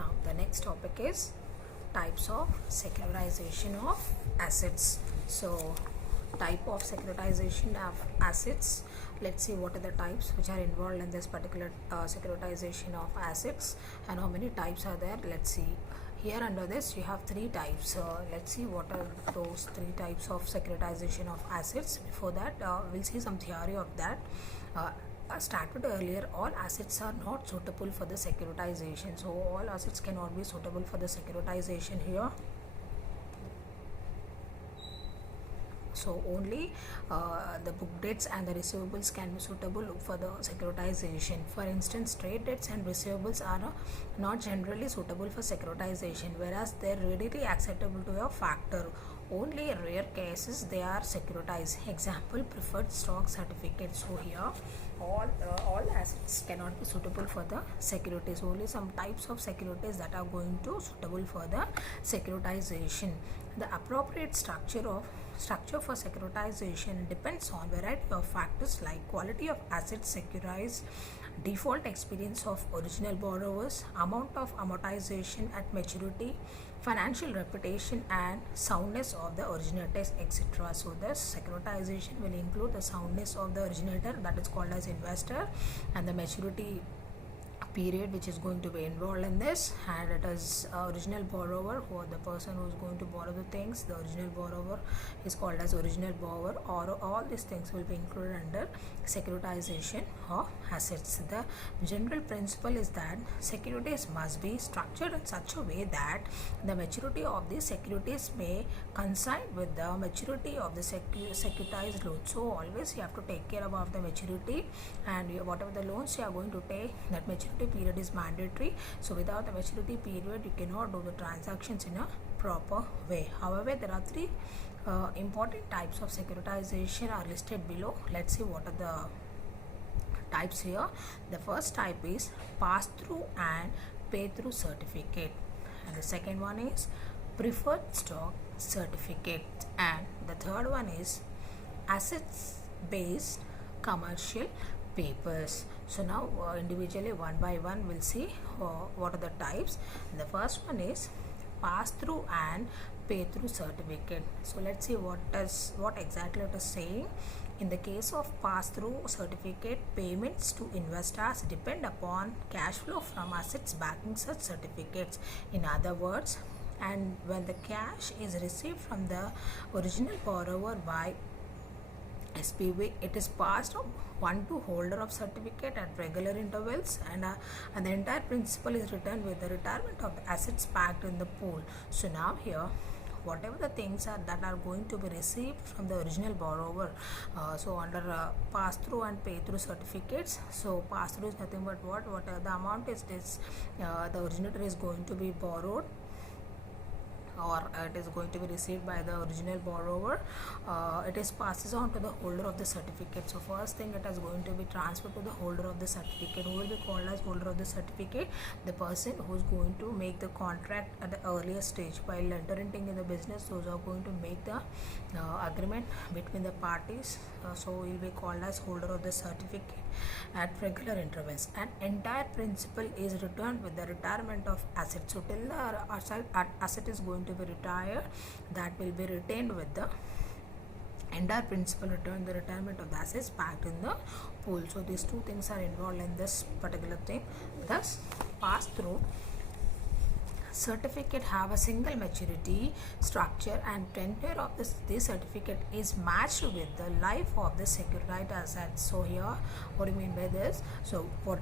Now the next topic is types of securitization of assets. So type of securitization of assets. Let's see what are the types which are involved in this particular securitization of assets and how many types are there. Let's see. Here under this you have three types. Let's see what are those three types of securitization of assets. Before that, we'll see some theory of that. I started earlier, all assets are not suitable for the securitization. So all assets cannot be suitable for the securitization here. So only the book debts and the receivables can be suitable for the securitization. For instance, trade debts and receivables are not generally suitable for securitization, whereas they are readily acceptable to a factor. Only in rare cases they are securitized. Example, preferred stock certificates. So here all assets cannot be suitable for the securities. Only some types of securities that are going to suitable for the securitization. The appropriate structure for securitization depends on variety of factors like quality of assets securitized, default experience of original borrowers, amount of amortization at maturity, financial reputation, and soundness of the originators, etc. So this securitization will include the soundness of the originator, that is called as investor, and the maturity period which is going to be involved in this, and it is original borrower, who the person who is going to borrow the things. The original borrower is called as original borrower, or all these things will be included under securitization of assets. The general principle is that securities must be structured in such a way that the maturity of the securities may coincide with the maturity of the securitized loan. So always you have to take care about the maturity, and whatever the loans you are going to take, that maturity period is mandatory. So without the maturity period you cannot do the transactions in a proper way. However, there are three important types of securitization are listed below. Let's see what are the types here. The first type is pass through and pay through certificate, and the second one is preferred stock certificate, and the third one is assets based commercial papers. So now individually one by one we'll see what are the types. The first one is pass through and pay through certificate. So let's see what exactly it is saying. In the case of pass through certificate, payments to investors depend upon cash flow from assets backing such certificates. In other words, and when the cash is received from the original borrower by SPV, it is passed on one to holder of certificate at regular intervals, and the entire principal is returned with the retirement of the assets packed in the pool. So now here, whatever the things are that are going to be received from the original borrower, so under pass through and pay through certificates. So pass through is nothing but what the amount is this the originator is going to be borrowed, or it is going to be received by the original borrower. It is passes on to the holder of the certificate. So first thing, it is going to be transferred to the holder of the certificate. Who will be called as holder of the certificate? The person who is going to make the contract at the earlier stage. While entering in the business, those are going to make the agreement between the parties. So will be called as holder of the certificate at regular intervals, and entire principal is returned with the retirement of assets. So till the asset is going to be retired, that will be retained with the entire principal return, the retirement of the assets packed in the pool. So these two things are involved in this particular thing. Thus, pass through certificate have a single maturity structure, and tenure of this certificate is matched with the life of the securitized assets. So here, what do you mean by this? So what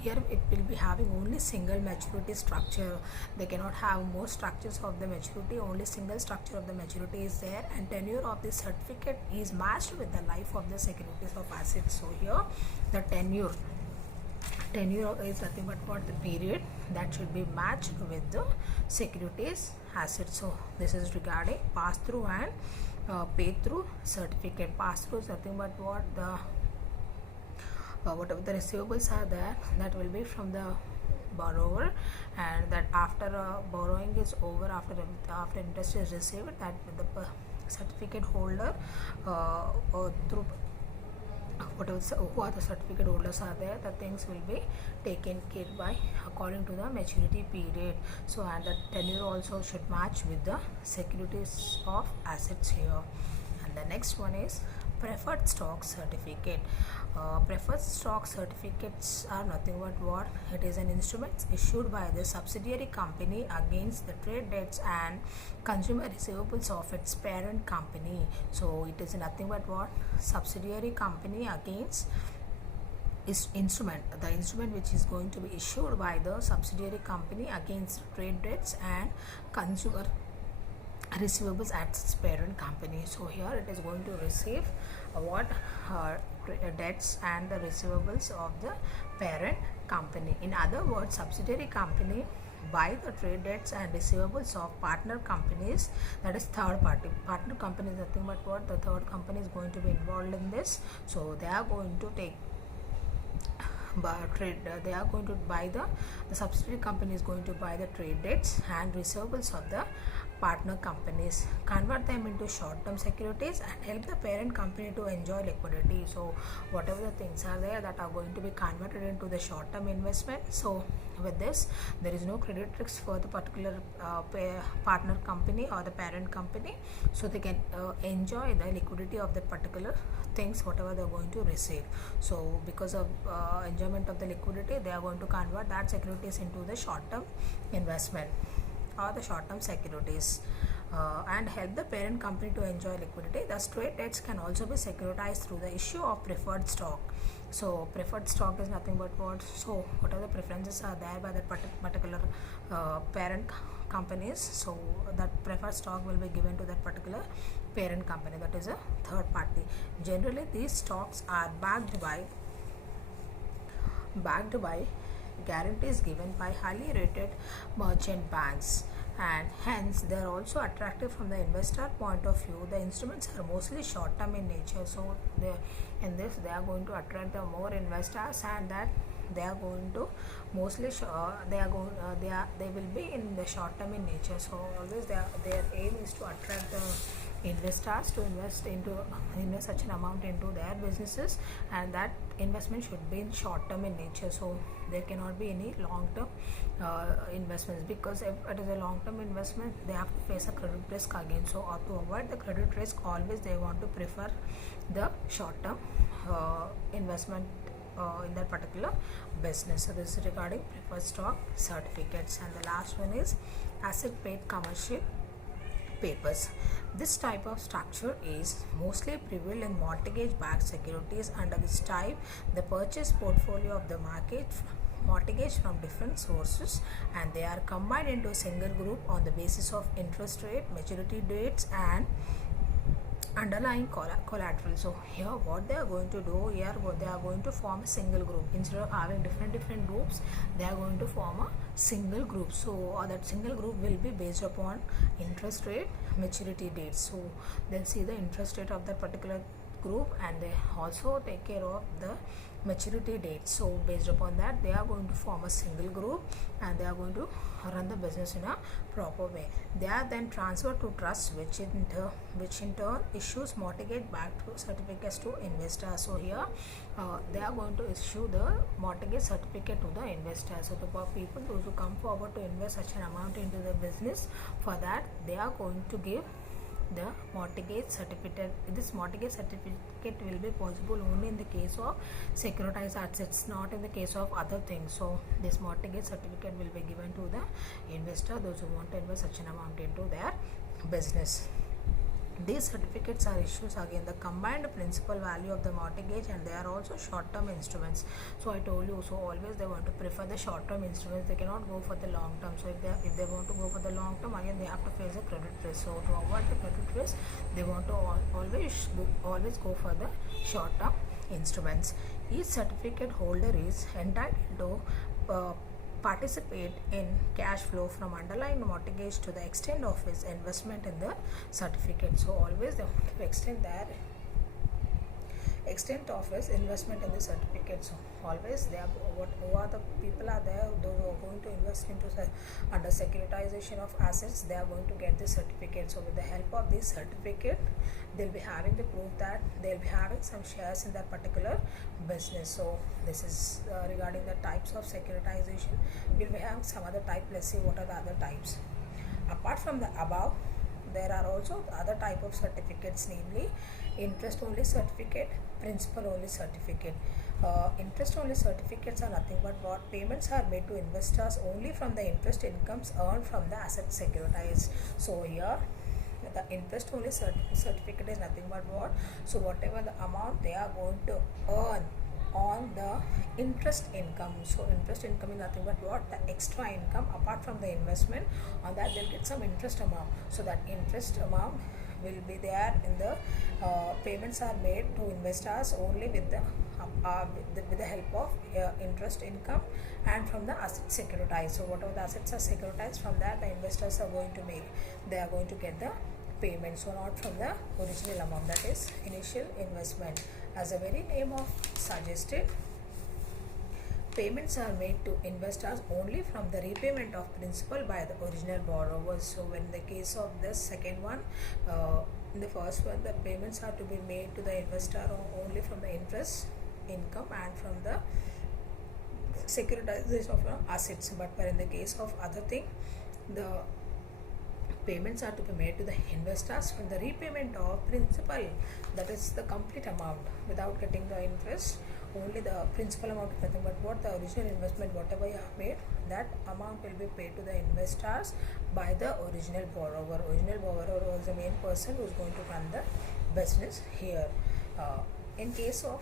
here it will be having only single maturity structure. They cannot have more structures of the maturity. Only single structure of the maturity is there, and tenure of the certificate is matched with the life of the securities of assets. So here the tenure is nothing but what the period that should be matched with the securities assets. So this is regarding pass through and pay through certificate. Pass through is nothing but what the whatever the receivables are there, that will be from the borrower, and that after borrowing is over, after interest is received, that the certificate holder through who are the certificate holders are there, the things will be taken care by according to the maturity period. So and the tenure also should match with the securities of assets here. And the next one is preferred stock certificate. Preferred stock certificates are nothing but what? It is an instrument issued by the subsidiary company against the trade debts and consumer receivables of its parent company. So it is nothing but what? Subsidiary company against is the instrument which is going to be issued by the subsidiary company against trade debts and consumer receivables at its parent company. So here it is going to receive what debts and the receivables of the parent company. In other words, subsidiary company buy the trade debts and receivables of partner companies, that is third party. Partner company is nothing but what? The third company is going to be involved in this. So they are going to take they are going to buy the subsidiary company is going to buy the trade debts and receivables of the partner companies, convert them into short-term securities and help the parent company to enjoy liquidity. So whatever the things are there that are going to be converted into the short-term investment. So with this, there is no credit risk for the particular partner company or the parent company, so they can enjoy the liquidity of the particular things whatever they are going to receive. So because of enjoyment of the liquidity, they are going to convert that securities into the short-term investment or the short-term securities and help the parent company to enjoy liquidity. The trade debts can also be securitized through the issue of preferred stock. So preferred stock is nothing but what? So what are the preferences are there by the particular parent companies? So that preferred stock will be given to that particular parent company, that is a third party. Generally these stocks are backed by guarantees given by highly rated merchant banks, and hence they are also attractive from the investor point of view. The instruments are mostly short term in nature, so in this they are going to attract the more investors, and that they are going to mostly they will be in the short term in nature. So always their aim is to attract the investors to invest such an amount into their businesses, and that investment should be in short term in nature. So there cannot be any long term investments, because if it is a long term investment, they have to face a credit risk again. So to avoid the credit risk, always they want to prefer the short term investment in that particular business. So this is regarding preferred stock certificates. And the last one is asset paid commercial papers. This type of structure is mostly prevalent in mortgage-backed securities. Under this type, the purchase portfolio of the mortgage from different sources, and they are combined into a single group on the basis of interest rate, maturity dates, and underlying collateral. So here what they are going to do, they are going to form a single group. Instead of having different groups, they are going to form a single group. So that single group will be based upon interest rate, maturity dates. So they'll see the interest rate of that particular group, and they also take care of the maturity date. So based upon that, they are going to form a single group, and they are going to run the business in a proper way. They are then transferred to trust, which in turn issues mortgage-backed certificates to investors. So here they are going to issue the mortgage certificate to the investor. So the people, those who come forward to invest such an amount into the business, for that they are going to give the mortgage certificate. This mortgage certificate will be possible only in the case of securitized assets, not in the case of other things. So this mortgage certificate will be given to the investor, those who want to invest such an amount into their business. These certificates are issued against the combined principal value of the mortgage, and they are also short-term instruments. So I told you, so always they want to prefer the short-term instruments. They cannot go for the long-term. So if they want to go for the long-term, again they have to face a credit risk. So to avoid the credit risk, they want to always go for the short-term instruments. Each certificate holder is entitled to participate in cash flow from underlying mortgage to the extent of his investment in the certificate. So always they want to extend their extent of his investment in the certificate. So always they are who are the people are there, those who are going to invest invest into under securitization of assets, they are going to get the certificate. So with the help of this certificate, they'll be having the proof that they'll be having some shares in that particular business. So this is regarding the types of securitization. We'll be having some other type. Let's see what are the other types. Apart from the above, there are also other type of certificates, namely interest only certificate, principal only certificate. Interest only certificates are nothing but what payments are made to investors only from the interest incomes earned from the asset securitized. So here the interest only certificate is nothing but what, so whatever the amount they are going to earn on the interest income. So interest income is nothing but what, the extra income apart from the investment. On that they'll get some interest amount. So that interest amount will be there in the payments are made to investors only with the help of interest income and from the assets securitized. So whatever the assets are securitized, from that the investors are going to make, they are going to get the payment. So not from the original amount, that is initial investment. As the very name of suggested, payments are made to investors only from the repayment of principal by the original borrowers. So in the case of this second one, in the first one, the payments are to be made to the investor only from the interest income and from the securitization of assets. But in the case of other thing, the payments are to be made to the investors from the repayment of principal, that is the complete amount without getting the interest. Only the principal amount is nothing but what, the original investment whatever you have made, that amount will be paid to the investors by the original borrower. Original borrower was the main person who is going to run the business here. In case of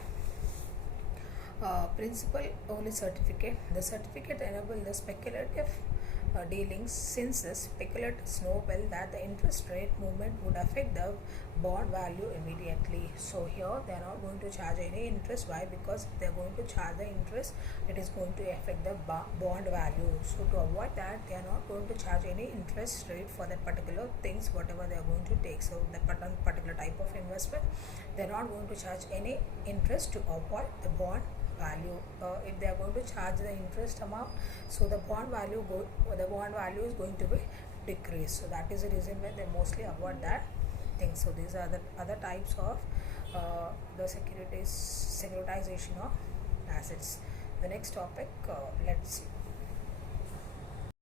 principal only certificate, the certificate enable the speculative dealings, since the speculators know well that the interest rate movement would affect the bond value immediately. So here they are not going to charge any interest. Why? Because if they are going to charge the interest, it is going to affect the bond value. So to avoid that, they are not going to charge any interest rate for that particular things whatever they are going to take. So that particular type of investment, they are not going to charge any interest to avoid the bond value. If they are going to charge the interest amount, so the bond value is going to be decreased. So that is the reason why they mostly avoid that thing. So these are the other types of the securitization of assets. The next topic, let's see.